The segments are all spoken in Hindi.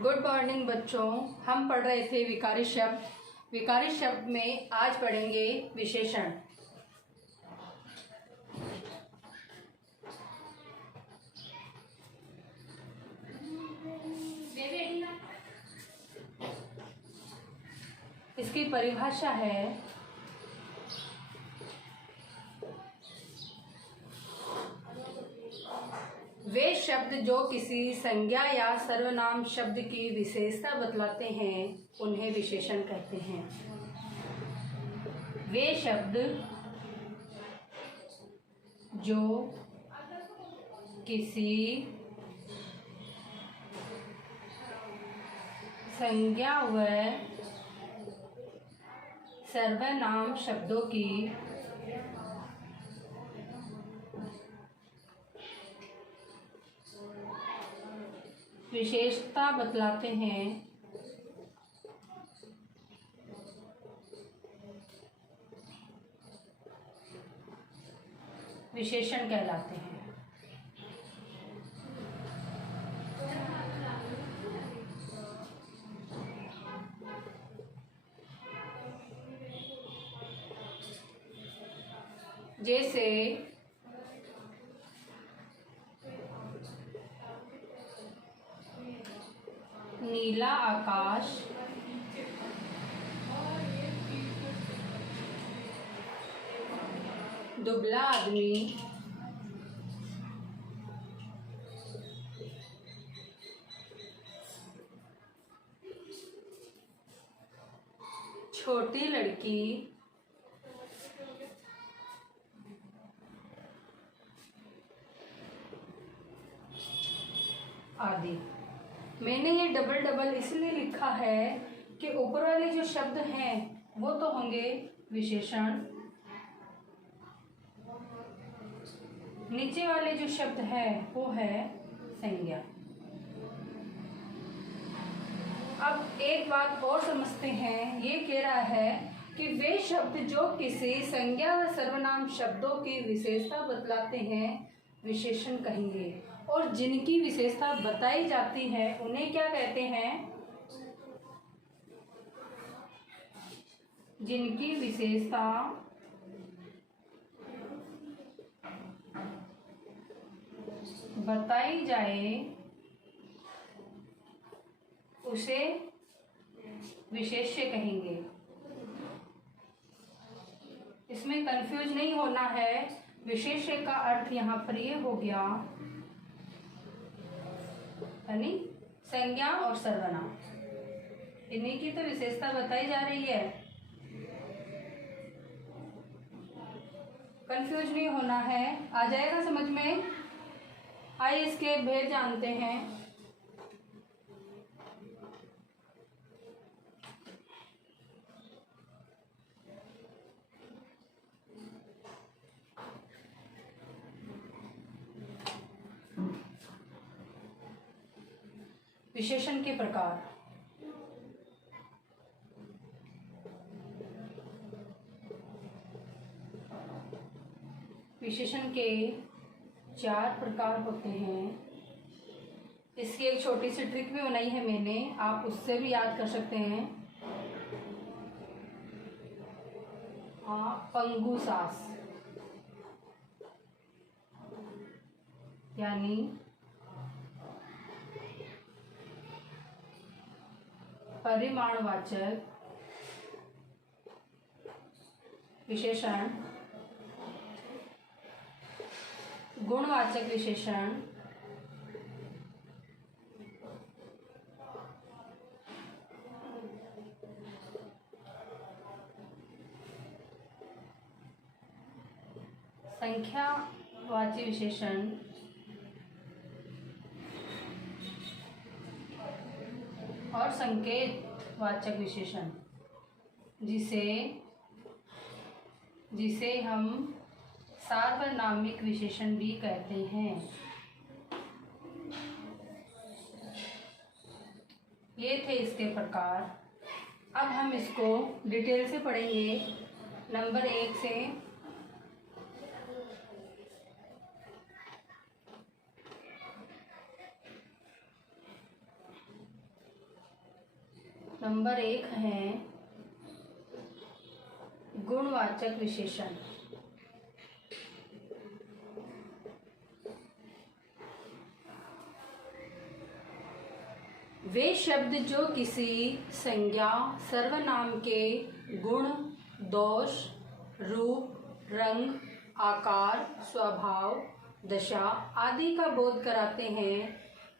गुड मॉर्निंग बच्चों। हम पढ़ रहे थे विकारी शब्द। विकारी शब्द में आज पढ़ेंगे विशेषण। इसकी परिभाषा है वे शब्द जो किसी संज्ञा या सर्वनाम शब्द की विशेषता बतलाते हैं उन्हें विशेषण कहते हैं। वे शब्द जो किसी संज्ञा व सर्वनाम शब्दों की विशेषता बतलाते हैं विशेषण कहलाते हैं। जैसे नीला आकाश, दुबला आदमी, छोटी लड़की, आदि। मैंने ये डबल डबल इसलिए लिखा है कि ऊपर वाले जो शब्द हैं वो तो होंगे विशेषण, नीचे वाले जो शब्द है वो है संज्ञा। अब एक बात और समझते हैं। ये कह रहा है कि वे शब्द जो किसी संज्ञा व सर्वनाम शब्दों की विशेषता बतलाते हैं विशेषण कहेंगे, और जिनकी विशेषता बताई जाती है उन्हें क्या कहते हैं? जिनकी विशेषता बताई जाए उसे विशेष्य कहेंगे। इसमें कंफ्यूज नहीं होना है। विशेष्य का अर्थ यहाँ पर ये हो गया यानी संज्ञा और सर्वनाम, इन्हीं की तो विशेषता बताई जा रही है। कंफ्यूज नहीं होना है, आ जाएगा समझ में। आइए इसके भेद जानते हैं। विशेषण के प्रकार। विशेषण के 4 प्रकार होते हैं। इसकी एक छोटी सी ट्रिक भी बनाई है मैंने, आप उससे भी याद कर सकते हैं। पंगु सास यानी परिमाणवाचक विशेषण, गुणवाचक विशेषण, संख्यावाची विशेषण, और संकेतवाचक विशेषण, जिसे हम सार्वनामिक विशेषण भी कहते हैं। ये थे इसके प्रकार। अब हम इसको डिटेल से पढ़ेंगे नंबर 1 से। नंबर 1 है गुणवाचक विशेषण। वे शब्द जो किसी संज्ञा सर्वनाम के गुण, दोष, रूप, रंग, आकार, स्वभाव, दशा आदि का बोध कराते हैं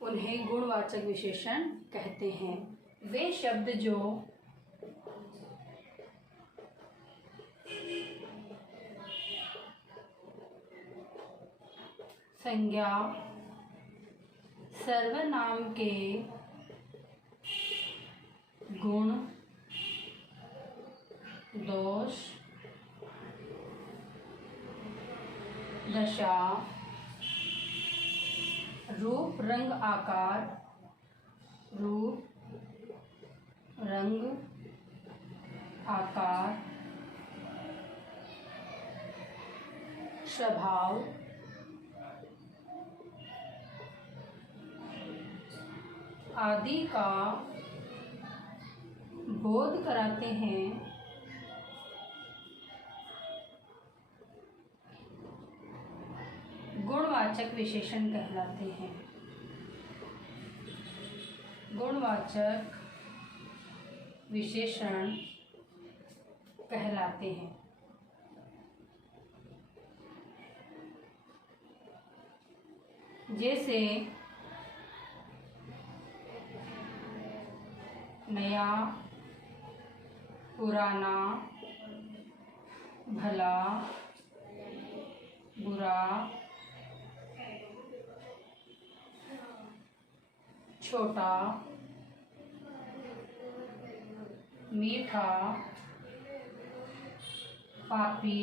उन्हें गुणवाचक विशेषण कहते हैं। वे शब्द जो संज्ञा सर्वनाम के गुण, दोष, दशा, रूप, रंग, आकार, रूप, रंग, आकार, स्वभाव, आदि का बोध कराते हैं गुणवाचक विशेषण कहलाते हैं। गुणवाचक विशेषण कहलाते हैं। जैसे नया, पुराना, भला, बुरा, छोटा, मीठा, पापी,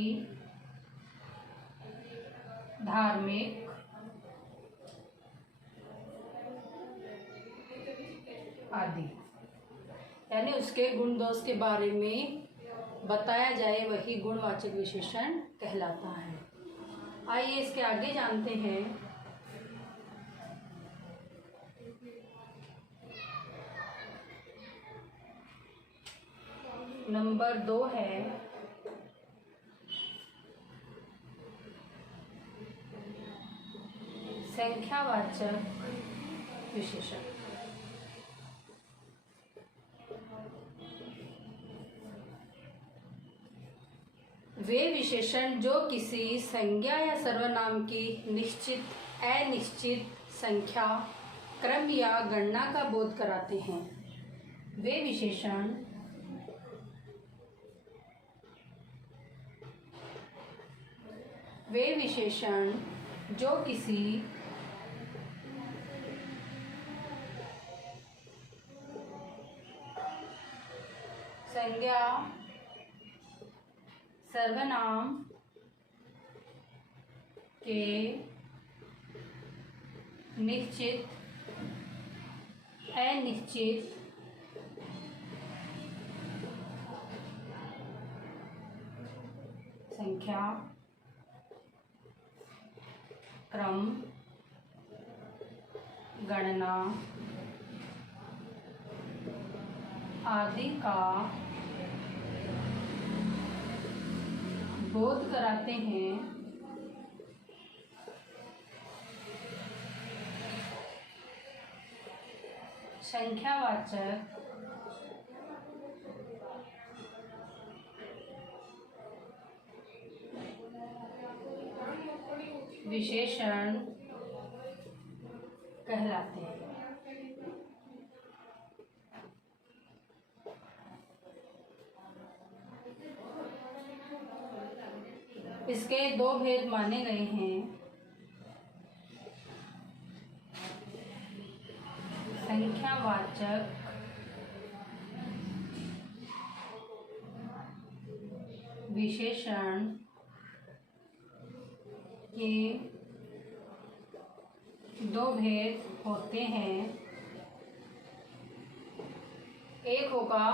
धार्मिक, आदि। यानी उसके गुण दोष के बारे में बताया जाए वही गुणवाचक विशेषण कहलाता है। आइए इसके आगे जानते हैं। नंबर 2 है संख्यावाचक विशेषण। वे विशेषण जो किसी संज्ञा या सर्वनाम की निश्चित, अनिश्चित संख्या, क्रम या गणना का बोध कराते हैं। वे विशेषण जो किसी संज्ञा, सर्वनाम के निश्चित, अनिश्चित संख्या, क्रम, गणना आदि का बोध कराते हैं संख्यावाचक विशेषण कहलाते हैं। इसके 2 भेद माने गए हैं। संख्यावाचक विशेषण के 2 भेद होते हैं। एक होगा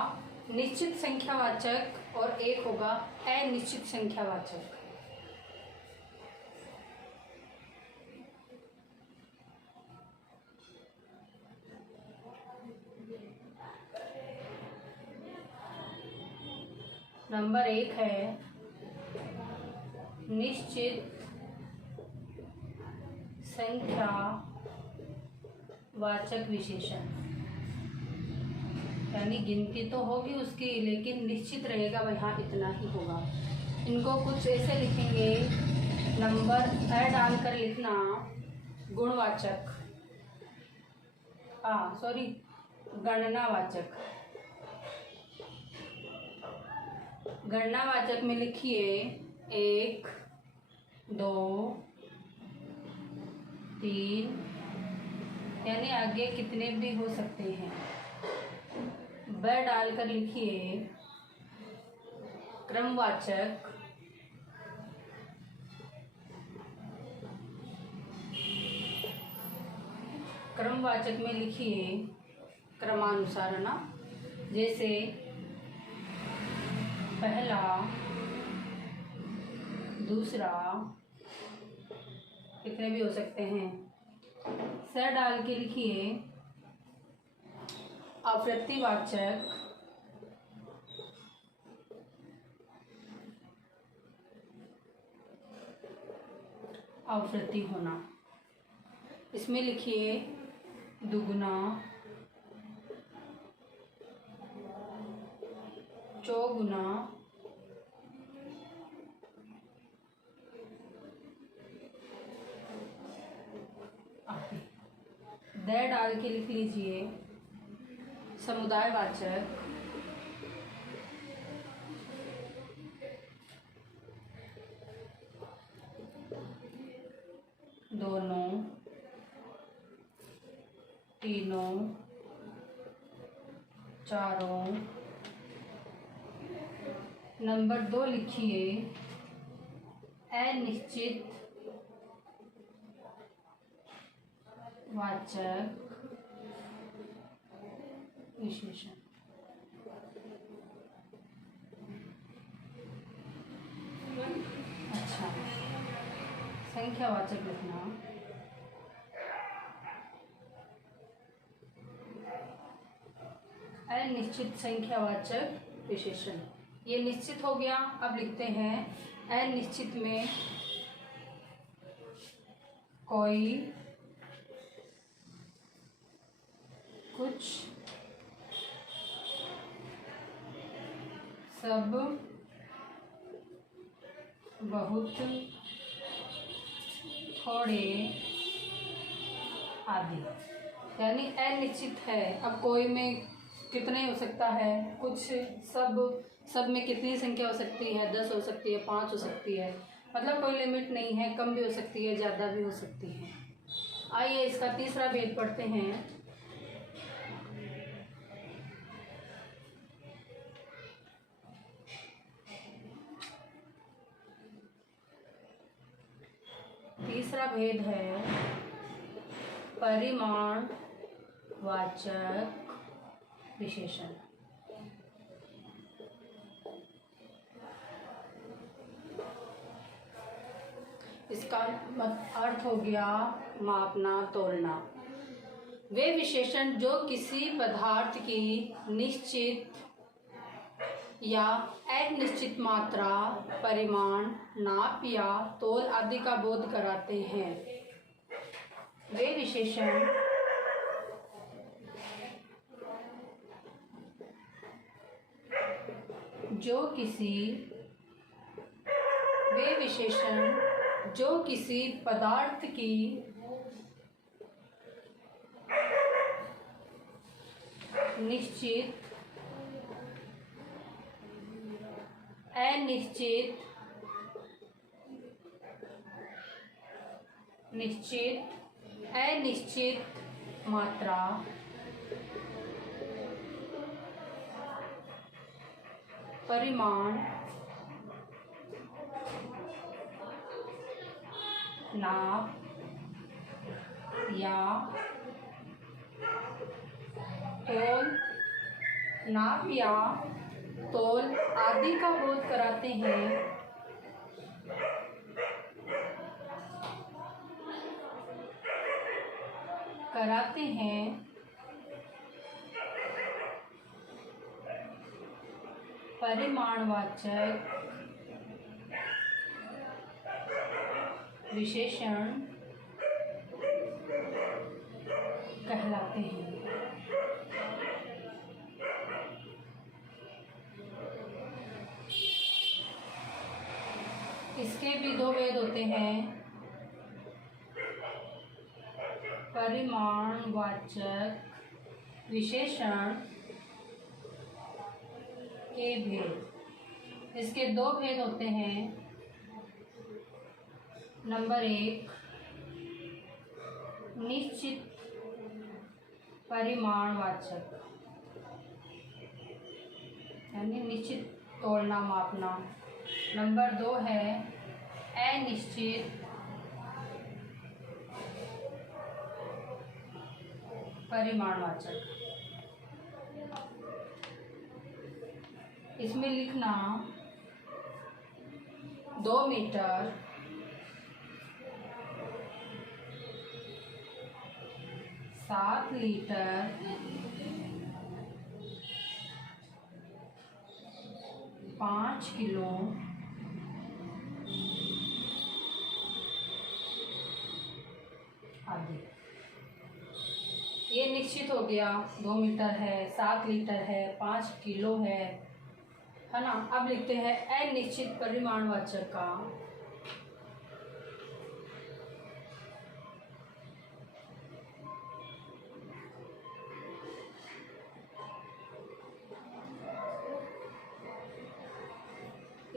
निश्चित संख्यावाचक और एक होगा अनिश्चित संख्यावाचक। नंबर 1 है निश्चित संख्या वाचक विशेषण, यानी गिनती तो होगी उसकी लेकिन निश्चित रहेगा भाई हाँ इतना ही होगा। इनको कुछ ऐसे लिखेंगे, नंबर डालकर लिखना गुणवाचक, गणनावाचक। गणनावाचक में लिखिए 1 2 3, यानी आगे कितने भी हो सकते हैं। ब डालकर लिखिए क्रमवाचक, क्रमवाचक में लिखिए क्रमानुसार ना, जैसे पहला, दूसरा, कितने भी हो सकते हैं। स डाल के लिखिए अप्रतिवाचक, अप्रति होना। इसमें लिखिए दुगुना, चौगुना, द डाल के लिख लीजिए समुदायवाचक, दोनों, तीनों, चारों। नंबर 2 लिखिए अनिश्चित वाचक विशेषण। अच्छा, संख्यावाचक लिखना अनिश्चित संख्यावाचक विशेषण। ये निश्चित हो गया। अब लिखते हैं अनिश्चित में कोई, कुछ, सब, बहुत, थोड़े आदि। यानी अनिश्चित है। अब कोई में कितने हो सकता है, कुछ, सब में कितनी संख्या हो सकती है, 10 हो सकती है, 5 हो सकती है, मतलब कोई लिमिट नहीं है, कम भी हो सकती है, ज़्यादा भी हो सकती है। आइए इसका तीसरा भेद पढ़ते हैं। तीसरा भेद है परिमाण वाचक विशेषण। इसका अर्थ हो गया मापना, तोलना। वे विशेषण जो किसी पदार्थ की निश्चित या अनिश्चित मात्रा, परिमाण, नाप या तोल आदि का बोध कराते हैं। वे विशेषण जो किसी पदार्थ की निश्चित, अनिश्चित, अनिश्चित मात्रा, परिमाण, नाप या तोल आदि का बोध कराते हैं। परिमाणवाचक विशेषण कहलाते हैं। इसके भी दो भेद होते हैं, परिमाणवाचक विशेषण के भेद। इसके दो भेद होते हैं। नंबर 1, निश्चित परिमाणवाचक यानी निश्चित तोलना मापना। नंबर 2 है अनिश्चित परिमाणवाचक। इसमें लिखना 2 मीटर 7 लीटर 5 किलो आदि। ये निश्चित हो गया, 2 मीटर है, 7 लीटर है, 5 किलो है ना। अब लिखते हैं अनिश्चित परिमाणवाचक का।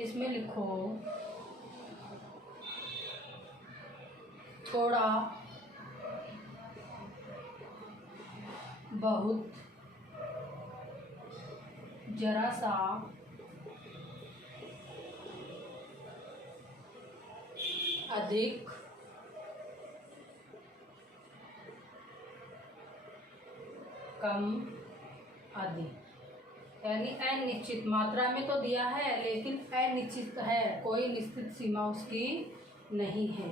इसमें लिखो थोड़ा, बहुत, जरा सा, अधिक, कम आदि। यानी अनिश्चित मात्रा में तो दिया है लेकिन अनिश्चित है, कोई निश्चित सीमा उसकी नहीं है।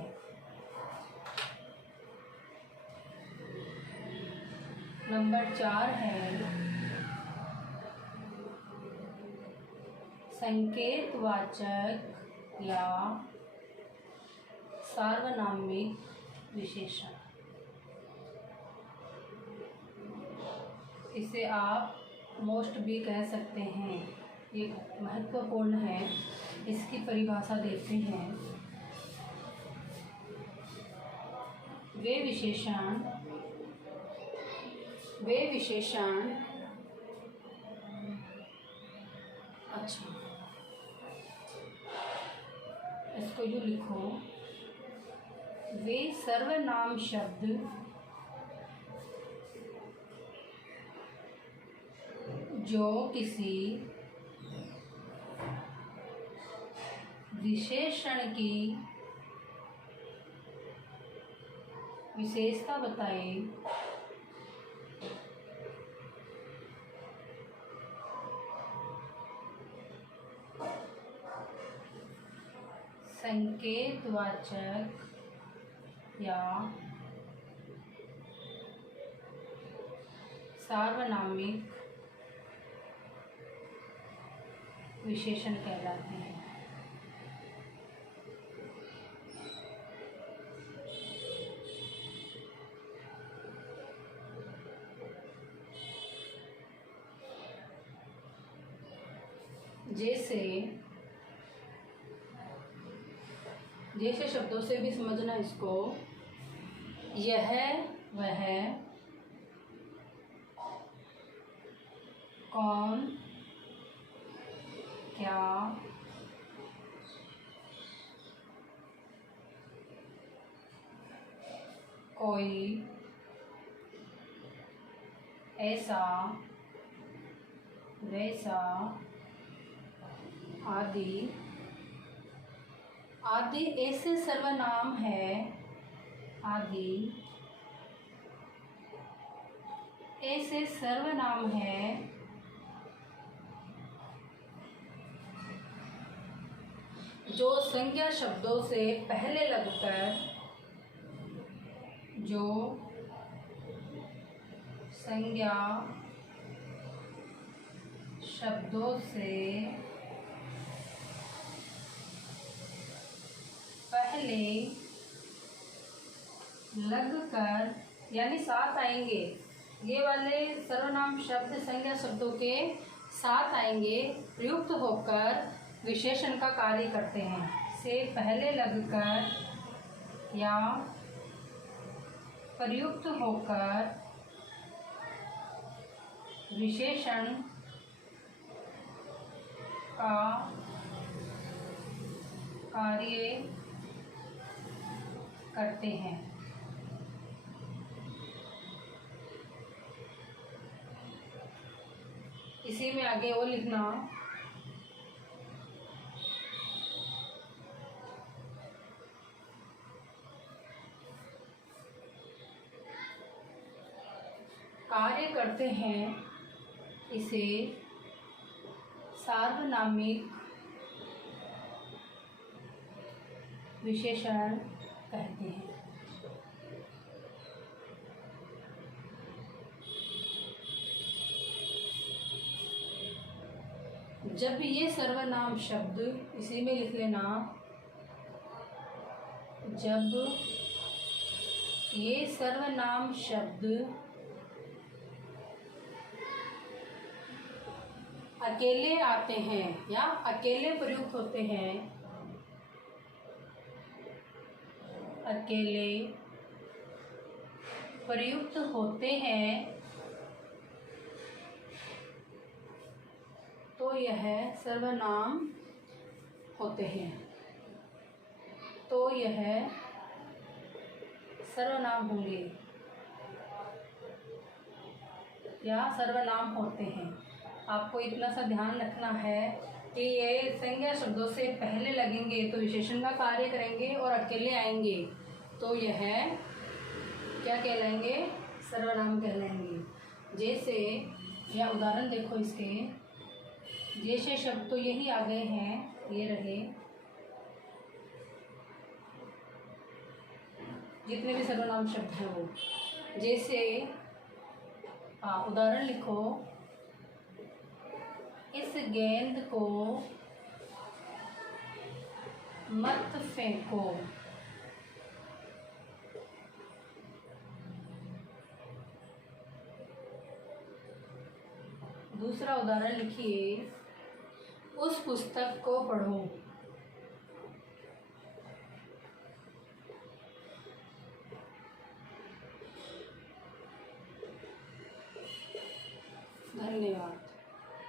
नंबर 4 है संकेतवाचक या सार्वनामिक विशेषण। इसे आप मोस्ट भी कह सकते हैं, ये महत्वपूर्ण है। इसकी परिभाषा देखते हैं। वे विशेषण अच्छा, इसको यूँ लिखो, वे सर्वनाम शब्द जो किसी विशेषण की विशेषता बताए संकेतवाचक या सार्वनामिक विशेषण कहलाते हैं। जैसे शब्दों से भी समझना इसको। यह, वह, कौन, क्या, कोई, ऐसा, वैसा आदि ऐसे सर्वनाम है। आदि ऐसे सर्वनाम है जो संज्ञा शब्दों से पहले लगकर, जो संज्ञा शब्दों से पहले लगकर यानी साथ आएंगे, ये वाले सर्वनाम शब्द संज्ञा शब्दों के साथ आएंगे, प्रयुक्त होकर विशेषण का कार्य करते हैं। से पहले लगकर या प्रयुक्त होकर विशेषण का कार्य करते हैं। इसी में आगे वो लिखना, कार्य करते हैं, इसे सार्वनामिक विशेषण कहते हैं। जब ये सर्वनाम शब्द, इसी में लिख लेना, जब ये सर्वनाम शब्द अकेले आते हैं या अकेले प्रयुक्त होते हैं, अकेले प्रयुक्त होते हैं, तो यह सर्वनाम होते हैं, तो यह सर्वनाम होंगे या सर्वनाम होते हैं। आपको इतना सा ध्यान रखना है कि ये संज्ञा शब्दों से पहले लगेंगे तो विशेषण का कार्य करेंगे और अकेले आएंगे तो यह क्या कहलाएंगे, सर्वनाम कहलाएंगे। जैसे या उदाहरण देखो इसके, जैसे शब्द तो यही आ गए हैं, ये रहे जितने भी सर्वनाम शब्द हैं वो। जैसे उदाहरण लिखो, इस गेंद को मत फेंको। दूसरा उदाहरण लिखिए, उस पुस्तक को पढ़ो। धन्यवाद।